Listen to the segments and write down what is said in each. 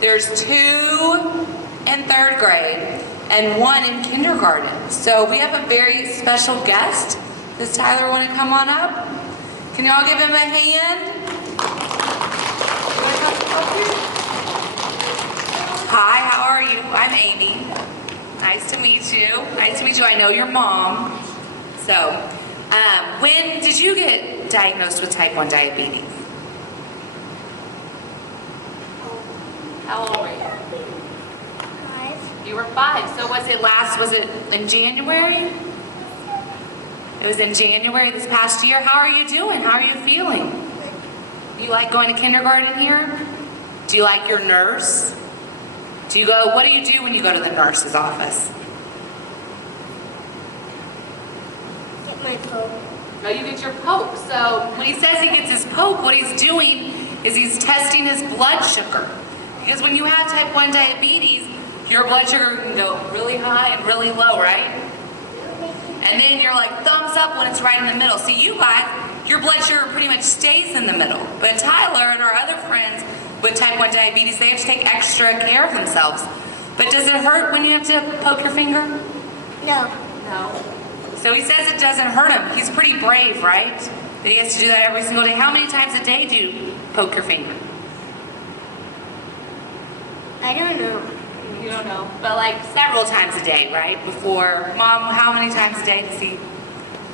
There's 2 in 3rd grade and 1 in kindergarten. So we have a very special guest. Does Tyler want to come on up? Can y'all give him a hand? Hi, how are you? I'm Amy. Nice to meet you. Nice to meet you. I know your mom. So, when did you get diagnosed with type 1 diabetes? How old were you? 5. You were 5. So was it in January? It was in January this past year. How are you doing? How are you feeling? You like going to kindergarten here? Do you like your nurse? What do you do when you go to the nurse's office? Get my poke. Oh, you get your poke. So when he says he gets his poke, what he's doing is he's testing his blood sugar. Because when you have type 1 diabetes, your blood sugar can go really high and really low, right? And then you're like thumbs up when it's right in the middle. See, you guys, your blood sugar pretty much stays in the middle. But Tyler and our other friends with type 1 diabetes, they have to take extra care of themselves. But does it hurt when you have to poke your finger? No. No. So he says it doesn't hurt him. He's pretty brave, right? That he has to do that every single day. How many times a day do you poke your finger? I don't know. You don't know. But like several times a day, right? Before, Mom, how many times a day does he?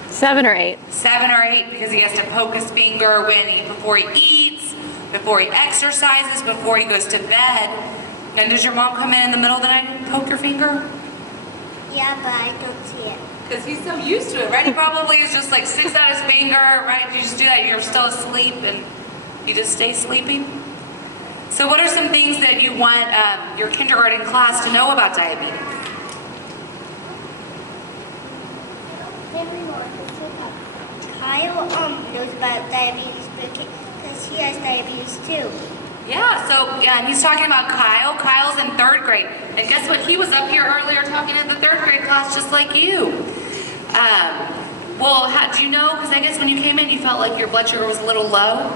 7 or 8. 7 or 8, because he has to poke his finger before he eats, before he exercises, before he goes to bed. And does your mom come in the middle of the night and poke your finger? Yeah, but I don't see it. Because he's so used to it, right? He probably is just like sticks out his finger, right? You just do that, you're still asleep and you just stay sleeping. So what are some things that you want your kindergarten class to know about diabetes? Kyle knows about diabetes because he has diabetes too. Yeah, so and he's talking about Kyle. Kyle's in 3rd grade. And guess what? He was up here earlier talking in the 3rd grade class just like you. Well, do you know, because I guess when you came in you felt like your blood sugar was a little low?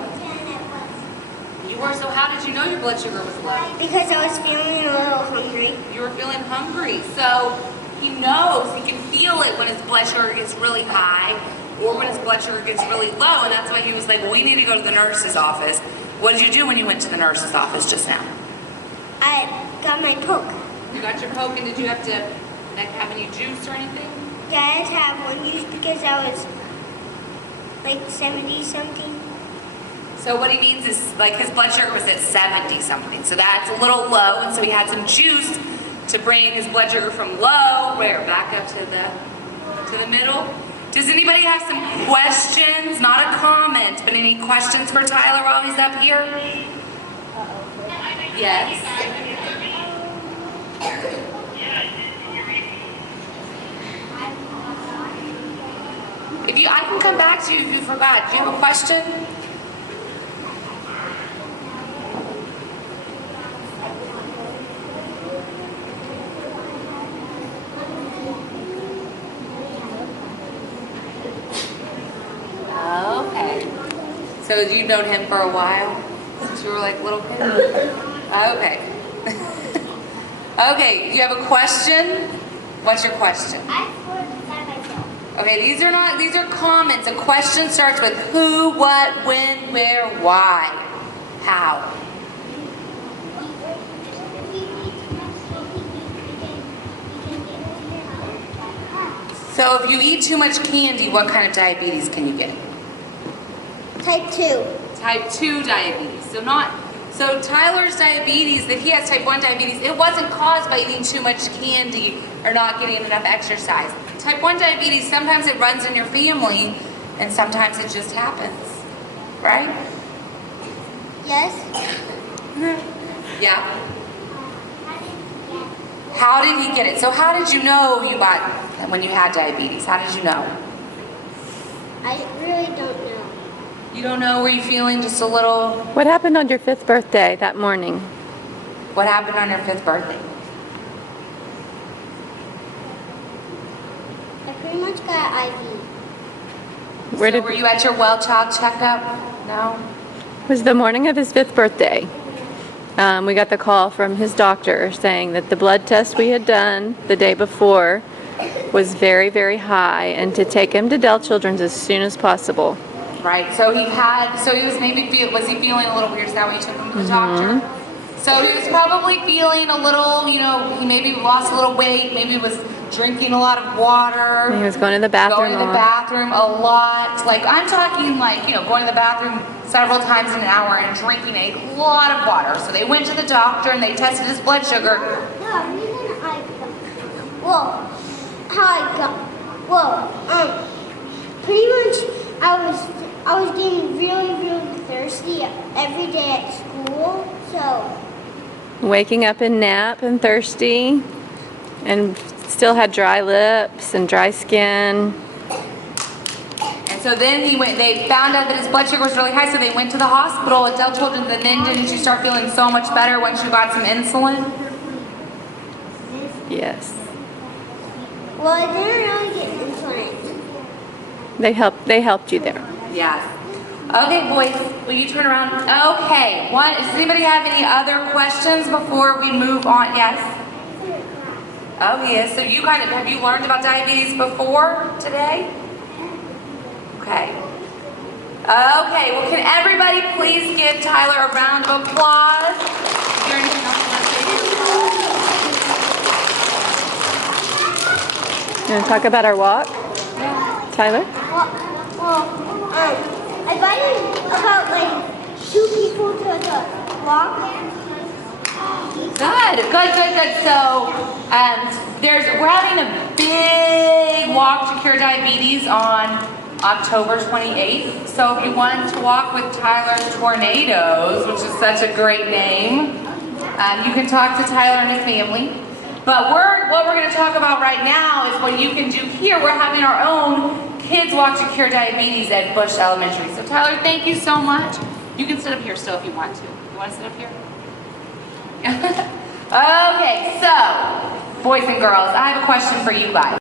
You were, so how did you know your blood sugar was low? Because I was feeling a little hungry. You were feeling hungry. So he knows, he can feel it when his blood sugar gets really high or when his blood sugar gets really low. And that's why he was like, well, we need to go to the nurse's office. What did you do when you went to the nurse's office just now? I got my poke. You got your poke, and did you have to have any juice or anything? Yeah, I had to have one use because I was like 70 something. So what he means is like his blood sugar was at 70 something. So that's a little low, and so he had some juice to bring his blood sugar from low, back up to the middle. Does anybody have some questions? Not a comment, but any questions for Tyler while he's up here? Yes. I can come back to you if you forgot. Do you have a question? Okay. So you've known him for a while? Since you were like little kids? Okay. Okay, you have a question? What's your question? Okay, these are comments. A question starts with who, what, when, where, why, how. So if you eat too much candy, what kind of diabetes can you get? Type 2. Type 2 diabetes. So Tyler's diabetes, if he has type 1 diabetes, it wasn't caused by eating too much candy or not getting enough exercise. Type 1 diabetes, sometimes it runs in your family and sometimes it just happens, right? Yes. Yeah. How did he get it? So how did you know you got, when you had diabetes, how did you know? I really don't know. You don't know? Were you feeling just a little? What happened on your 5th birthday that morning? What happened on your 5th birthday? I pretty much got IV. Were you at your well child checkup? No? It was the morning of his 5th birthday. we got the call from his doctor saying that the blood test we had done the day before was very, very high, and to take him to Dell Children's as soon as possible. Right, so he was maybe, was he feeling a little weird? Is that when you took him to the doctor? So he was probably feeling a little, you know, he maybe lost a little weight, maybe was drinking a lot of water. He was going to the bathroom a lot. Like, I'm talking like, you know, going to the bathroom several times in an hour and drinking a lot of water. So they went to the doctor and they tested his blood sugar. Pretty much I was getting really, really thirsty every day at school, so. Waking up in nap and thirsty, and still had dry lips and dry skin. And so then they found out that his blood sugar was really high, so they went to the hospital at Dell Children's, and then didn't you start feeling so much better once you got some insulin? Yes. Well, I didn't really get insulin. They helped you there. Yes. Okay, boys, will you turn around? Okay, does anybody have any other questions before we move on? Yes? Oh, yes. So have you learned about diabetes before today? Okay. Okay, well, can everybody please give Tyler a round of applause? Is there anything else you want to say to You want to talk about our walk, Tyler? I invited about like 2 people to the walk. Good. So, we're having a big walk to cure diabetes on October 28th. So if you want to walk with Tyler's Tornadoes, which is such a great name, you can talk to Tyler and his family. But what we're going to talk about right now is what you can do here. We're having our own Kids Walk to Cure Diabetes at Bush Elementary. So Tyler, thank you so much. You can sit up here still if you want to. You want to sit up here? Okay, so boys and girls, I have a question for you guys.